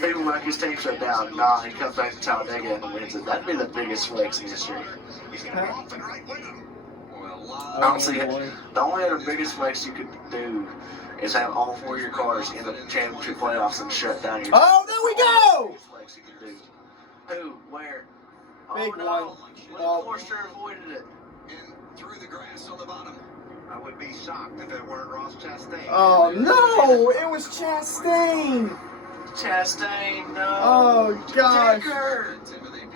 People like his team shut down. Nah, he comes back to Talladega and wins it. That'd be the biggest flex in history. Honestly, the only other biggest flex you could do is have all four of your cars in the championship playoffs and shut down your. Oh, there we go! Flex you could do. Who? Where? Big no. one. Forster avoided it. And through the grass on the bottom. I would be shocked if it weren't Ross Chastain. Oh no! It was Chastain. Chastain, no. Oh gosh. Decker. Timothy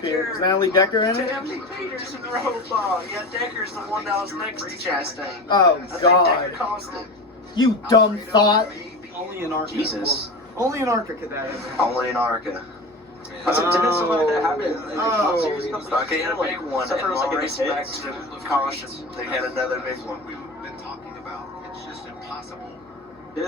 Peters. Natalie Decker in it? Timothy Peters and Rothball. Yeah, Decker's the one that was next to Chastain. Oh I God. think Decker caused it. You dumb thought. Only in Arca. Jesus. Only in Arca could that happen. Only in Arca. I said, didn't somebody that happened in the Cup Series a couple Okay, had a big one, and like race back to caution. They had another big one. We've been talking about. It's just impossible.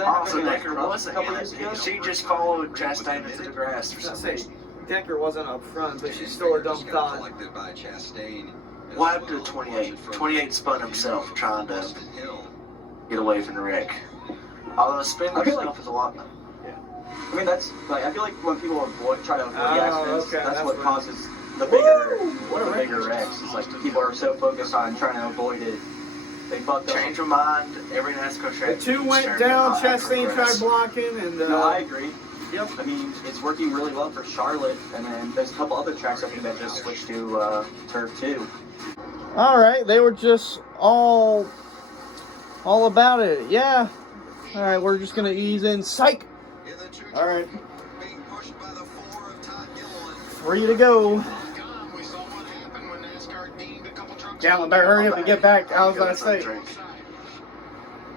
Also, Decker wasn't in it. She just followed Chastain into the grass for some reason. Decker wasn't up front, but she's still a dumb thought. Collected by Chastain. What happened to 28? 28 spun himself trying to get away from the wreck. Although spin himself is a lot. I mean, that's like, I feel like when people try to avoid accidents, okay, that's what right. causes the bigger, What a the bigger wrecks. It's like people are so focused on trying to avoid it, they fuck up. Change your mind. Every NASCAR track. The two went down, Chastain tried blocking, and No, I agree. Yep. I mean, it's working really well for Charlotte, and then there's a couple other tracks I think that just switched to turf too. All right, they were just all about it. Yeah. All right, we're just gonna ease in. Psych. All right. 3 to go. Gallon, better hurry up and get back. I was gonna say.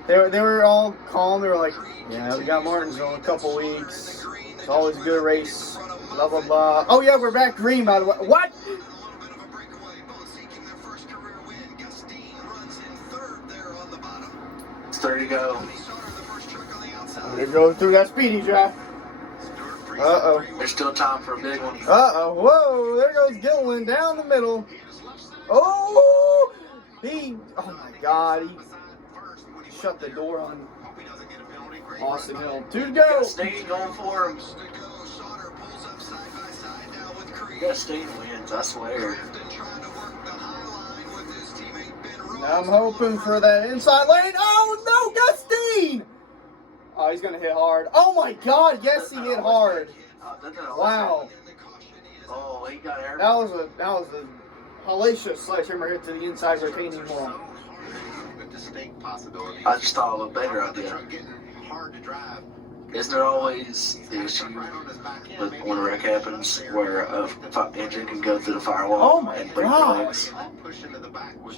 They were all calm. They were like, yeah, we got Martinsville in a couple weeks. It's always a good race. Blah blah blah. Oh yeah, we're back green by the way. What? It's 3 to go. They're going through that speedy drive. Uh-oh. There's still time for a big one. Uh-oh. Whoa, there goes Gilliland down the middle. Oh, oh my God, he shut the door on Austin Hill. 2 to go. Stain going for him. Stain wins, I swear. I'm hoping for that inside lane. Oh, no, Gustine! Oh, he's going to hit hard. Oh, my God. Yes, he hit hard. Wow. Oh, he got air. That was a hellacious sledgehammer hit to the inside retaining wall. I just thought of a better idea. Isn't there always the issue with when a wreck happens where a engine can go through the firewall and break the legs?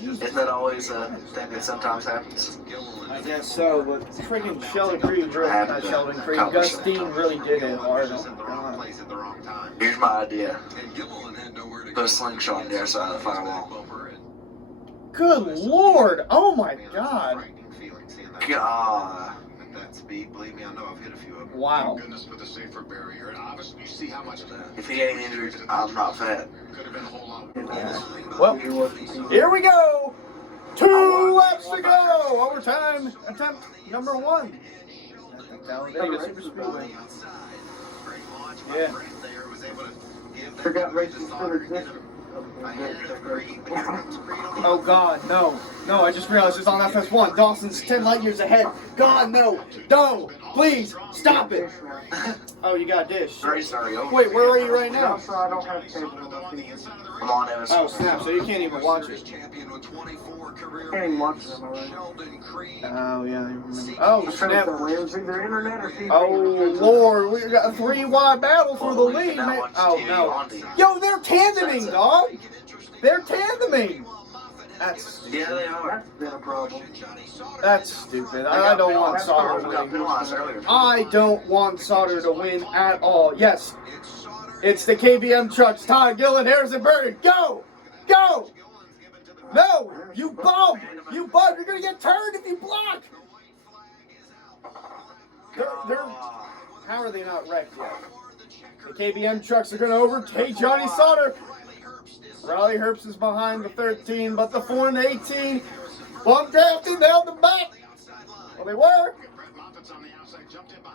Isn't that always a thing that sometimes happens? I guess so, but freaking Sheldon Creed really, not Sheldon Creed, Gustine really did it hard. Here's my idea. Put a slingshot on the other side of the firewall. Good Lord! Oh my God! God. Speed, believe me, I know I've hit a few of them. Wow. Goodness for the safer barrier. And obviously, you see how much of that. If he ain't injured, I'm not fat. Could have been a whole lot. Well, here we go! 2 laps to go! Overtime attempt number 1. Talladega Super Speedway. Yeah. Forgot races still exist. Oh God, no. No, I just realized it's on FS1. Dawson's 10 light years ahead. God, no. No. Please, stop it. Oh, you got a dish. Wait, where are you right now? I don't have cable. I'm on MS. Oh, snap. So you can't even watch it. Can't even watch them already. Oh, yeah. I remember. Oh, snap. Either internet or TV. Oh, Lord. We got a 3-wide battle for the lead, man. Oh, no. Yo, they're tandeming, dog. They're tandeming. That's stupid. Yeah, they are. That's been a problem. That's stupid. I don't want Sauter to win. I don't want Sauter to win at all. Yes. It's the KBM trucks. Todd Gillen, Harrison Burton. Go! Go! No! You bum! You bum! You're going to get turned if you block! How are they not wrecked yet? The KBM trucks are going to overtake Johnny Sauter. Riley Herbst is behind the 13, but the 4 and 18. Bump drafting down the back. Well, they were.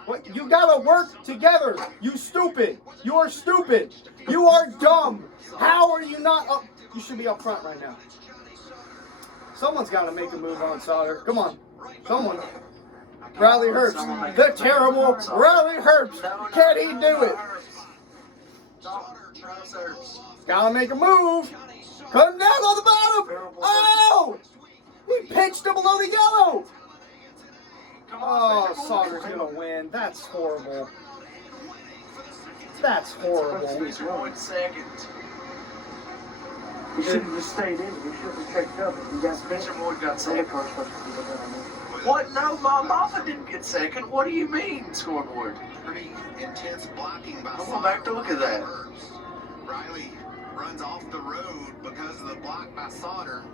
What? You gotta work together. You stupid. You are stupid. You are dumb. How are you not up? You should be up front right now. Someone's got to make a move on Sauter. Come on. Someone. Riley Herbst. The terrible Riley Herbst. Can he do it? Got to make a move. Come down on the bottom. Oh! He pitched him below the yellow. Oh, Sauter's going to win. That's horrible. That's horrible. You should have just stayed in. You should have checked up. You got Spencer Boyd got second. What? No, Moffat didn't get second. What do you mean, scoreboard? Pretty intense blocking by Come on back to look at that. Riley runs off the road because of the block by Sauter.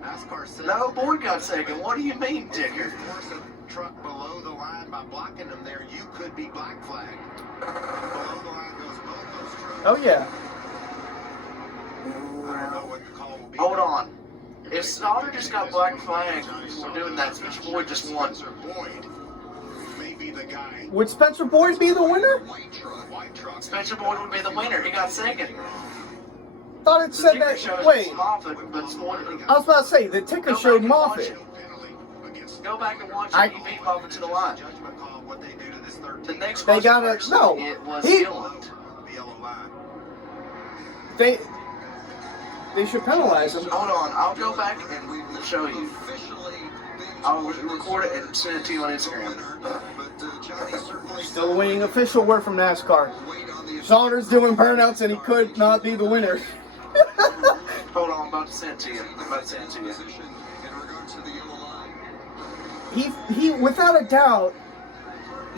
NASCAR says No, Boyd got second. What do you mean, if you Ticker? force a truck below the line by blocking them there, you could be black flagged. Below the line goes both those trucks. Oh, yeah. I don't know what the call will be. Hold on. If Sauter just got black flag for doing that, Spencer Boyd just won. Spencer Boyd may be the guy. Would Spencer Boyd be the winner? White truck. Spencer Boyd would be the winner. He got second. Thought it The said ticker that. shows Wait. Moffat, but I was about to say, the ticker showed Moffitt. Go back and watch it. He beat Moffat to the line. Judgment call what they do to this third The team. next They got person it. No. it was He- Gilland. The yellow line. They should penalize him. Hold on. I'll go back and show you. I'll record it and send it to you on Instagram. Still awaiting official word from NASCAR. Sauter's doing burnouts and he could not be the winner. Hold on. I'm about to send it to you. He without a doubt,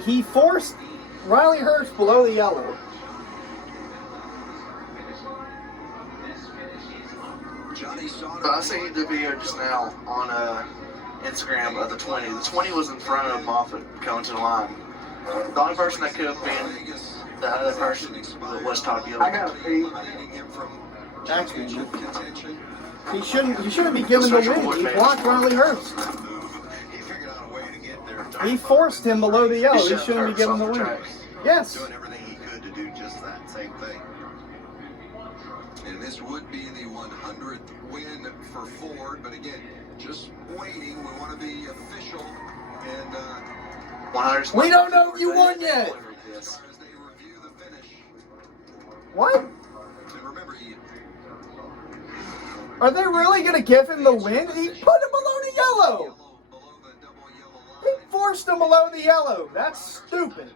he forced Riley Herbst below the yellow. But I seen the video just now on Instagram of the 20. The 20 was in front of Moffat coming to the line. The only person that could have been the other person was Todd Gilliam. I got to pee. Actually, he shouldn't be given the win. He blocked Riley Herbst. He figured out a way to get there. He forced him below the yellow. He shouldn't be given the win. Yes. Doing everything he could to do just that same thing. And this would be the 100th win for Ford, but again, just waiting. We want to be official, and We don't know if you won yet. as they review the finish. What? And remember, Ian, Are they really going to give him the win? He put him below the yellow. below the double yellow He line. forced him below the yellow. That's stupid.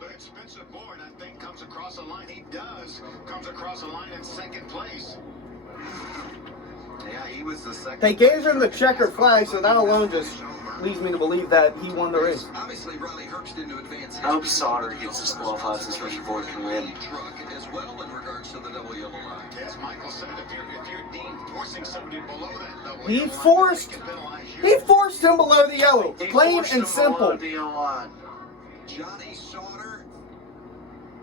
But Spencer Boyd, I think, comes across the line. He does. Comes across the line in second place. Yeah, he was the second. They gave him the checkered flag, so that alone just leads me to believe that he won the race. Obviously, Riley Herbst into advance. I hope Sauter gets disqualified since Spencer Boyd can win. Truck as well in regards to the double yellow line. As Michael said, if you're deemed forcing somebody below that double He yellow line, forced- they can penalize you. He forced him below the yellow. He Plain forced and him below simple. the yellow line. Johnny Sauter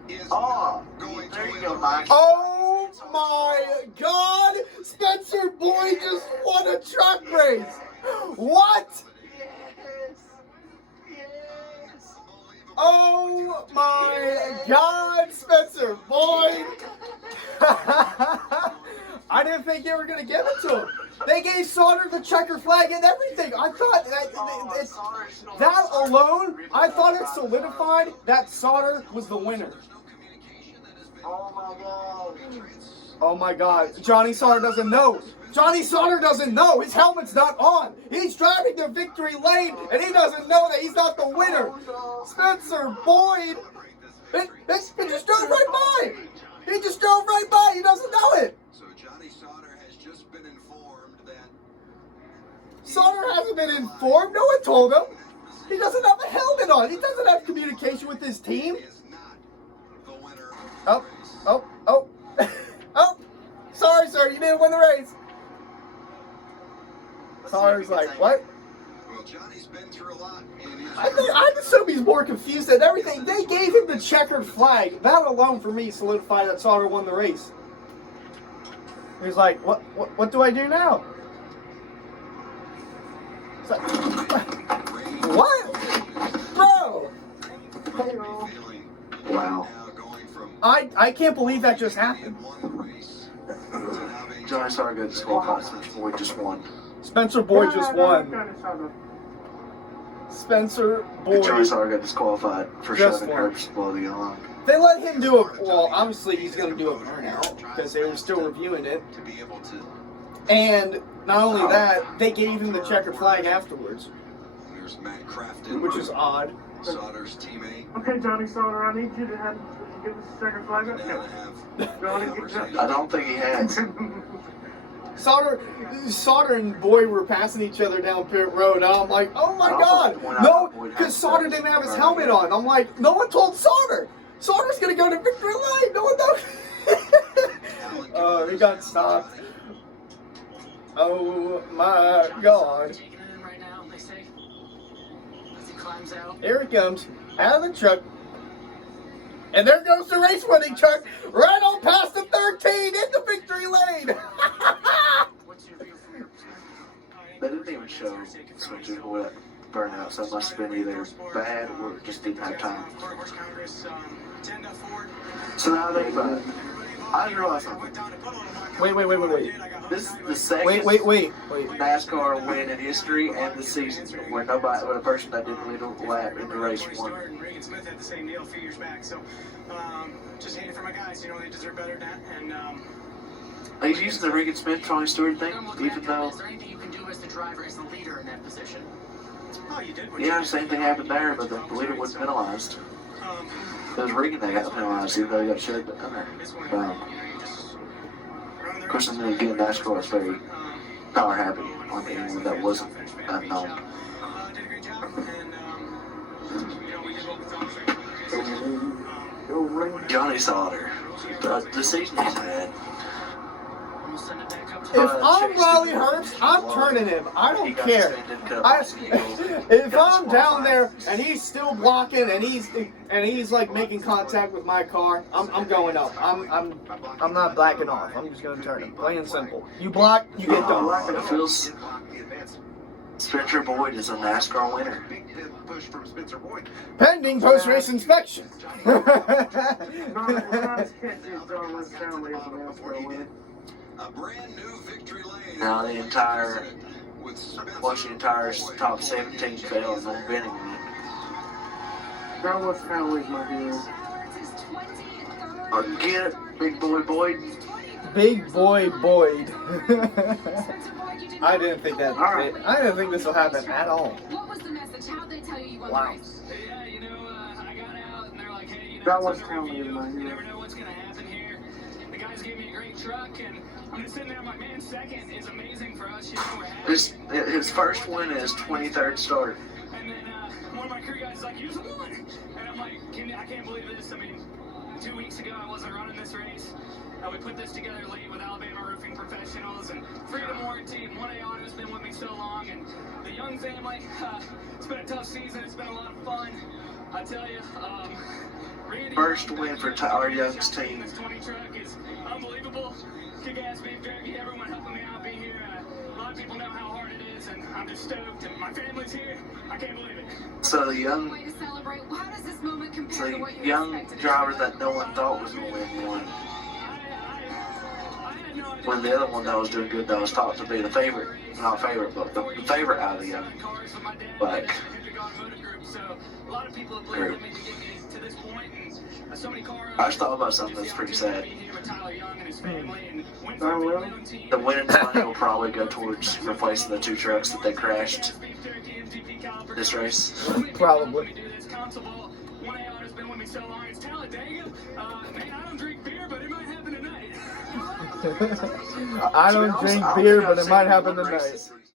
is Oh, going there to you win go, the Mike. race. Oh my God! Spencer Boyd just won a truck race. What? Yes. Oh my God, Spencer Boyd! I didn't think you were gonna give it to him. They gave Sauter the checker flag and everything. I thought that alone, I thought it solidified that Sauter was the winner. Oh my God. Oh my God, Johnny Sauter doesn't know. Johnny Sauter doesn't know. His helmet's not on. He's driving to victory lane, and he doesn't know that he's not the winner. Spencer Boyd, he just drove right by. He just drove right by. He doesn't know it. So Johnny Sauter has just been informed that Sauter hasn't been informed. No one told him. He doesn't have a helmet on. He doesn't have communication with his team. he is not the winner Oh, of the race. oh. Oh, sorry, sir. You didn't win the race. Sauter's like, what? Well, Johnny's been through a lot in his I assume he's more confused than everything. They gave him the checkered flag. That alone, for me, solidified that Sauter won the race. He's like, what do I do now? It's like, what? Bro! Wow. I can't believe that just happened. Johnny Sauter got disqualified. Spencer Boyd just won. Spencer Boyd just won. Spencer Boyd. Johnny Sauter got disqualified for Just shoving won. Herb's bloody along. They let him do it. Well, obviously he's going to do a burnout because they were still reviewing it. And not only that, they gave him the checkered flag afterwards, which is odd. Sauter's teammate. Okay, Johnny Sauter, I need you to give us a second flag up. I don't think he has. Sauter and Boyd were passing each other down pit road, and I'm like, oh my god, no, because Sauter didn't have his helmet on. I'm like, no one told Sauter. Sauter's gonna go to victory lane. No one knows. Oh, he got stopped. Oh my god. Here it comes, out of the truck. And there goes the race winning truck, right on past the 13 into victory lane. They didn't even show Spencer Boyd burnout, so it must have been either bad or just didn't have time. So now they about it. I just realized something. Wait. This is the second Wait. NASCAR win in history and the season where a person that didn't lead a lap in the race won. Just hate it for my guys, you know, they deserve better than that, and He's using the Regan Smith, Tony Stewart thing, even though. is there anything you can do as the driver, as the leader in that position? Oh, you did what Yeah, same thing happened there, but the leader wasn't penalized. It was Regan that got penalized, even though he got shoved under. Of course, in the again, NASCAR was very power happy on anyone that wasn't unknown. Johnny Sauter, the season he's had. If I'm Riley Herbst, I'm turning him. I don't care. If I'm down there and he's still blocking and he's like making contact with my car, I'm going up. I'm not backing off. I'm just gonna turn him. Plain and simple. You block, you get done. It feels. Spencer Boyd is a NASCAR winner. Pending post-race inspection. A brand new victory lane. Now the entire top 17 failed on winning. That was always my hero. Get it, big boy Boyd. Big boy Boyd. I didn't think that. I didn't think this will happen at all. What was the message? How'd they tell you won Wow. the race? yeah, you know, I got out and they're like, hey, you know, That it's was over telling with you, you. man. You never know what's gonna happen here. The guys gave me a great truck, and I'm just sitting there. My man second is amazing for us. You know, we're happy. His first win is 23rd start. And then one of my crew guys is like, "You won," and I'm like, I can't believe this. I mean, 2 weeks ago I wasn't running this race. We put this together late with Alabama Roofing Professionals and Freedom Warranty. 1A Auto's been with me so long, and the Young family. It's been a tough season. It's been a lot of fun. I tell you, Randy, First win for Tyler Young's team. This 20 truck is unbelievable. Kick-ass beef jerky. Everyone helping me out be here. A lot of people know how hard it is, and I'm just stoked. And my family's here. I can't believe it. So the young, Way to celebrate. How does this moment compare to what you young expected? driver that no one thought was going to win won. I had no idea. When the other one that was doing good that was thought to be the favorite, not favorite, but the favorite out of the young. Like, So a lot of people have believed in me to get me to this point, and so many car I just thought about something that's pretty sad. The winning money will probably go towards replacing the 2 trucks that they crashed this race. Probably. 1A Auto's been with me so long. It's Talladega. Man, I don't drink beer, but it might happen tonight. I don't drink beer, but it might happen tonight.